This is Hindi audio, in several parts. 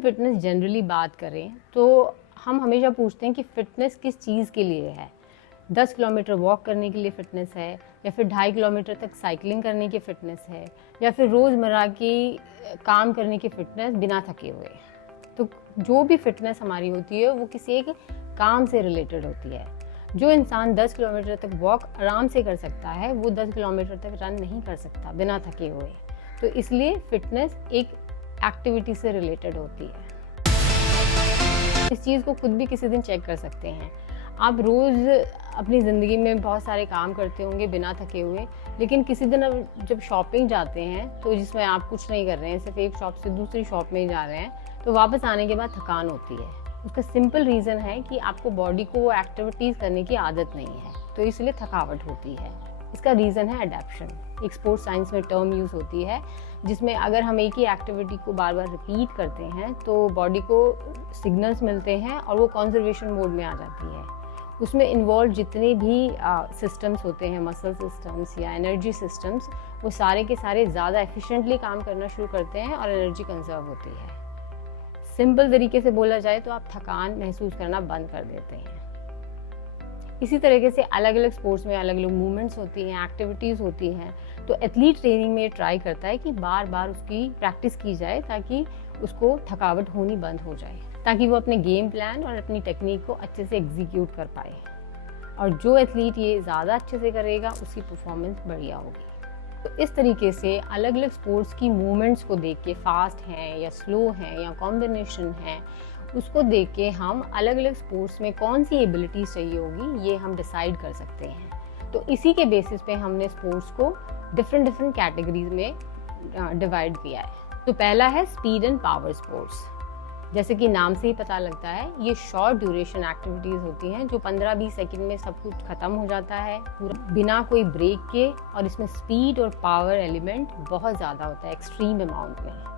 हम फिटनेस जनरली बात करें तो हम हमेशा पूछते हैं कि फ़िटनेस किस चीज़ के लिए है। 10 किलोमीटर वॉक करने के लिए फ़िटनेस है, या फिर 2.5 किलोमीटर तक साइकिलिंग करने की फ़िटनेस है, या फिर रोज़मर्रा की काम करने की फ़िटनेस बिना थके हुए। तो जो भी फ़िटनेस हमारी होती है वो किसी एक काम से रिलेटेड होती है। जो इंसान 10 किलोमीटर तक वॉक आराम से कर सकता है वो 10 किलोमीटर तक रन नहीं कर सकता बिना थके हुए। तो इसलिए फ़िटनेस एक एक्टिविटी से रिलेटेड होती है। इस चीज़ को खुद भी किसी दिन चेक कर सकते हैं। आप रोज़ अपनी ज़िंदगी में बहुत सारे काम करते होंगे बिना थके हुए, लेकिन किसी दिन अब जब शॉपिंग जाते हैं तो जिसमें आप कुछ नहीं कर रहे हैं, सिर्फ एक शॉप से दूसरी शॉप में ही जा रहे हैं, तो वापस आने के बाद थकान होती है। उसका सिंपल रीज़न है कि आपको बॉडी को वो एक्टिविटीज़ करने की आदत नहीं है, तो इसलिए थकावट होती है। इसका रीज़न है अडैप्शन। एक स्पोर्ट्स साइंस में टर्म यूज़ होती है जिसमें अगर हम एक ही एक्टिविटी को बार बार रिपीट करते हैं तो बॉडी को सिग्नल्स मिलते हैं और वो कंजर्वेशन मोड में आ जाती है। उसमें इन्वॉल्व जितने भी सिस्टम्स होते हैं, मसल सिस्टम्स या एनर्जी सिस्टम्स, वो सारे के सारे ज़्यादा एफिशिएंटली काम करना शुरू करते हैं और एनर्जी कंजर्व होती है। सिंपल तरीके से बोला जाए तो आप थकान महसूस करना बंद कर देते हैं। इसी तरीके से अलग अलग स्पोर्ट्स में अलग अलग मूवमेंट्स होती हैं, एक्टिविटीज़ होती हैं, तो एथलीट ट्रेनिंग में ट्राई करता है कि बार बार उसकी प्रैक्टिस की जाए ताकि उसको थकावट होनी बंद हो जाए, ताकि वो अपने गेम प्लान और अपनी टेक्निक को अच्छे से एग्जीक्यूट कर पाए। और जो एथलीट ये ज़्यादा अच्छे से करेगा उसकी परफॉर्मेंस बढ़िया होगी। तो इस तरीके से अलग अलग स्पोर्ट्स की मूवमेंट्स को देख के, फास्ट हैं या स्लो हैं या कॉम्बिनेशन है, उसको देख के हम अलग अलग स्पोर्ट्स में कौन सी एबिलिटीज़ चाहिए होगी ये हम डिसाइड कर सकते हैं। तो इसी के बेसिस पे हमने स्पोर्ट्स को डिफरेंट कैटेगरीज में डिवाइड किया है। तो पहला है स्पीड एंड पावर स्पोर्ट्स। जैसे कि नाम से ही पता लगता है, ये शॉर्ट ड्यूरेशन एक्टिविटीज़ होती हैं जो 15-20 सेकंड में सब कुछ ख़त्म हो जाता है पूरा बिना कोई ब्रेक के, और इसमें स्पीड और पावर एलिमेंट बहुत ज़्यादा होता है, एक्सट्रीम अमाउंट में।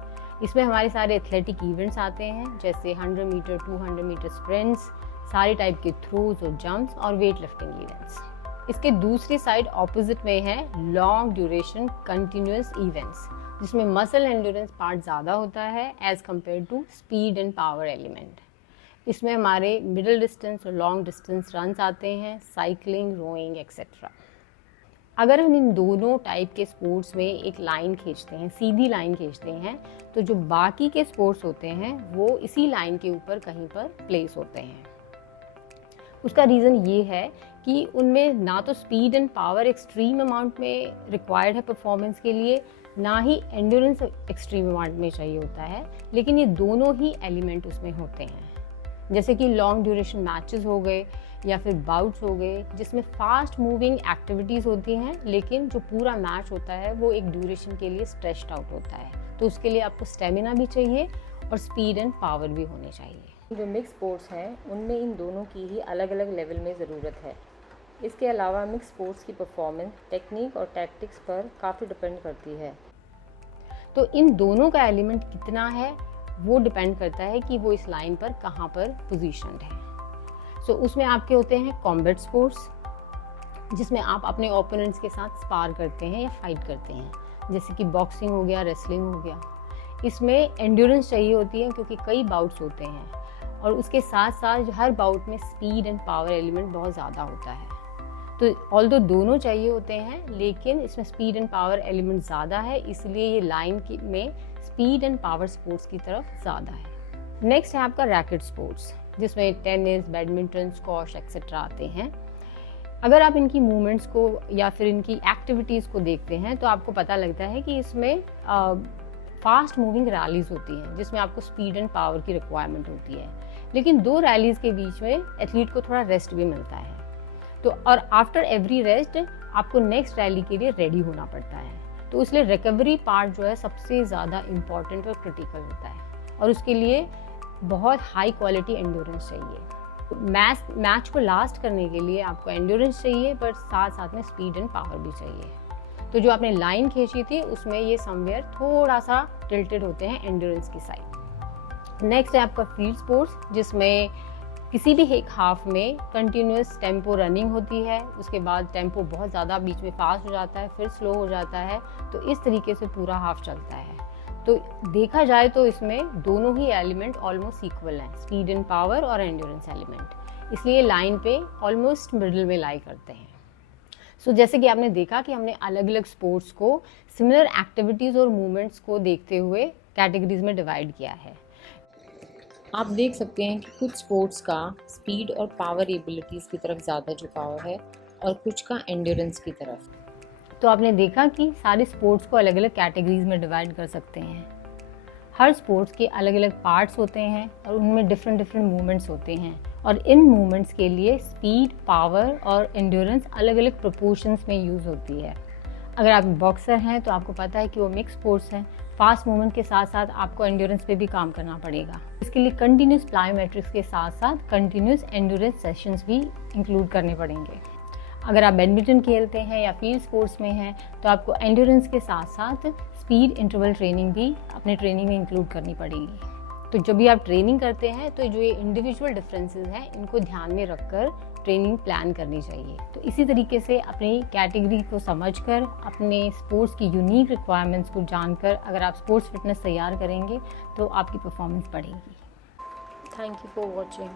इसमें हमारे सारे एथलेटिक इवेंट्स आते हैं जैसे 100 मीटर, 200 मीटर स्प्रिंट्स, सारे टाइप के थ्रोज और जंप्स और वेट लिफ्टिंग इवेंट्स। इसके दूसरी साइड ऑपोजिट में है लॉन्ग ड्यूरेशन कंटिन्यूअस इवेंट्स, जिसमें मसल एंड्योरेंस पार्ट ज़्यादा होता है as compare to speed and power element. इसमें हमारे मिडिल डिस्टेंस और लॉन्ग डिस्टेंस रन्स आते हैं, साइकिलिंग, रोइंग एक्सेट्रा। अगर हम इन दोनों टाइप के स्पोर्ट्स में एक लाइन खींचते हैं, सीधी लाइन खींचते हैं, तो जो बाकी के स्पोर्ट्स होते हैं वो इसी लाइन के ऊपर कहीं पर प्लेस होते हैं। उसका रीज़न ये है कि उनमें ना तो speed and power extreme amount में रिक्वायर्ड है परफॉर्मेंस के लिए, ना ही एंड्योरेंस एक्सट्रीम अमाउंट में चाहिए होता है, लेकिन ये दोनों ही एलिमेंट उसमें होते हैं। जैसे कि लॉन्ग ड्यूरेशन मैचेस हो गए या फिर बाउट्स हो गए जिसमें फास्ट मूविंग एक्टिविटीज़ होती हैं, लेकिन जो पूरा मैच होता है वो एक ड्यूरेशन के लिए स्ट्रेच्ड आउट होता है। तो उसके लिए आपको स्टेमिना भी चाहिए और स्पीड एंड पावर भी होनी चाहिए। जो मिक्स स्पोर्ट्स हैं उनमें इन दोनों की ही अलग अलग लेवल में ज़रूरत है। इसके अलावा मिक्स स्पोर्ट्स की परफॉर्मेंस टेक्निक और टैक्टिक्स पर काफ़ी डिपेंड करती है। तो इन दोनों का एलिमेंट कितना है वो डिपेंड करता है कि वो इस लाइन पर कहाँ पर पोजीशनड है। सो उसमें आपके होते हैं कॉम्बैट स्पोर्ट्स, जिसमें आप अपने ओपोनेंट्स के साथ स्पार करते हैं या फाइट करते हैं, जैसे कि बॉक्सिंग हो गया, रेसलिंग हो गया। इसमें एंड्योरेंस चाहिए होती है क्योंकि कई बाउट्स होते हैं, और उसके साथ साथ हर बाउट में स्पीड एंड पावर एलिमेंट बहुत ज़्यादा होता है। तो ऑल्दो दोनों चाहिए होते हैं, लेकिन इसमें स्पीड एंड पावर एलिमेंट ज़्यादा है, इसलिए ये लाइन में स्पीड एंड पावर स्पोर्ट्स की तरफ ज़्यादा है। नेक्स्ट है आपका रैकेट स्पोर्ट्स, जिसमें टेनिस, बैडमिंटन, स्क्वॉश एक्सेट्रा आते हैं। अगर आप इनकी मूवमेंट्स को या फिर इनकी एक्टिविटीज़ को देखते हैं तो आपको पता लगता है कि इसमें फास्ट मूविंग रैलीज होती हैं जिसमें आपको स्पीड एंड पावर की रिक्वायरमेंट होती है, लेकिन दो रैलीज के बीच में एथलीट को थोड़ा रेस्ट भी मिलता है। तो और आफ्टर एवरी रेस्ट आपको नेक्स्ट रैली के लिए रेडी होना पड़ता है। तो इसलिए रिकवरी पार्ट जो है सबसे ज़्यादा इम्पॉर्टेंट और क्रिटिकल होता है, और उसके लिए बहुत हाई क्वालिटी एंड्योरेंस चाहिए। मैच को लास्ट करने के लिए आपको एंड्योरेंस चाहिए, पर साथ साथ में स्पीड एंड पावर भी चाहिए। तो जो आपने लाइन खींची थी उसमें ये समवेयर थोड़ा सा टिल्टेड होते हैं एंड्योरेंस की साइड। नेक्स्ट है आपका फील्ड स्पोर्ट्स, जिसमें किसी भी एक हाफ में कंटिन्यूस टेम्पो रनिंग होती है, उसके बाद टेम्पो बहुत ज़्यादा बीच में फास्ट हो जाता है, फिर स्लो हो जाता है, तो इस तरीके से पूरा हाफ चलता है। तो देखा जाए तो इसमें दोनों ही एलिमेंट ऑलमोस्ट इक्वल हैं, स्पीड एंड पावर और एंड्योरेंस एलिमेंट, इसलिए लाइन पे ऑलमोस्ट मिडिल में लाई करते हैं। सो जैसे कि आपने देखा कि हमने अलग अलग स्पोर्ट्स को सिमिलर एक्टिविटीज़ और मूवमेंट्स को देखते हुए कैटेगरीज में डिवाइड किया है। आप देख सकते हैं कि कुछ स्पोर्ट्स का स्पीड और पावर एबिलिटीज़ की तरफ ज़्यादा झुकाव है और कुछ का एंड्योरेंस की तरफ। तो आपने देखा कि सारे स्पोर्ट्स को अलग अलग कैटेगरीज में डिवाइड कर सकते हैं। हर स्पोर्ट्स के अलग अलग पार्ट्स होते हैं और उनमें डिफरेंट डिफरेंट मूवमेंट्स होते हैं और इन मूवमेंट्स के लिए स्पीड, पावर और एंड्योरेंस अलग अलग प्रोपोर्शंस में यूज़ होती है। अगर आप बॉक्सर हैं तो आपको पता है कि वो मिक्स स्पोर्ट्स हैं। फास्ट मूवमेंट के साथ साथ आपको एंड्योरेंस पे भी काम करना पड़ेगा। इसके लिए कंटिन्यूस प्लायोमेट्रिक्स के साथ साथ कंटिन्यूस एंड्योरेंस सेशंस भी इंक्लूड करने पड़ेंगे। अगर आप बैडमिंटन खेलते हैं या फील्ड स्पोर्ट्स में हैं तो आपको एंड्योरेंस के साथ साथ स्पीड इंटरवल ट्रेनिंग भी अपने ट्रेनिंग में इंक्लूड करनी पड़ेगी। तो जब भी आप ट्रेनिंग करते हैं तो जो ये इंडिविजुअल डिफरेंसेस हैं इनको ध्यान में रखकर ट्रेनिंग प्लान करनी चाहिए। तो इसी तरीके से अपनी कैटेगरी को समझकर, अपने स्पोर्ट्स की यूनिक रिक्वायरमेंट्स को जानकर अगर आप स्पोर्ट्स फिटनेस तैयार करेंगे तो आपकी परफॉर्मेंस बढ़ेगी। Thank you for watching.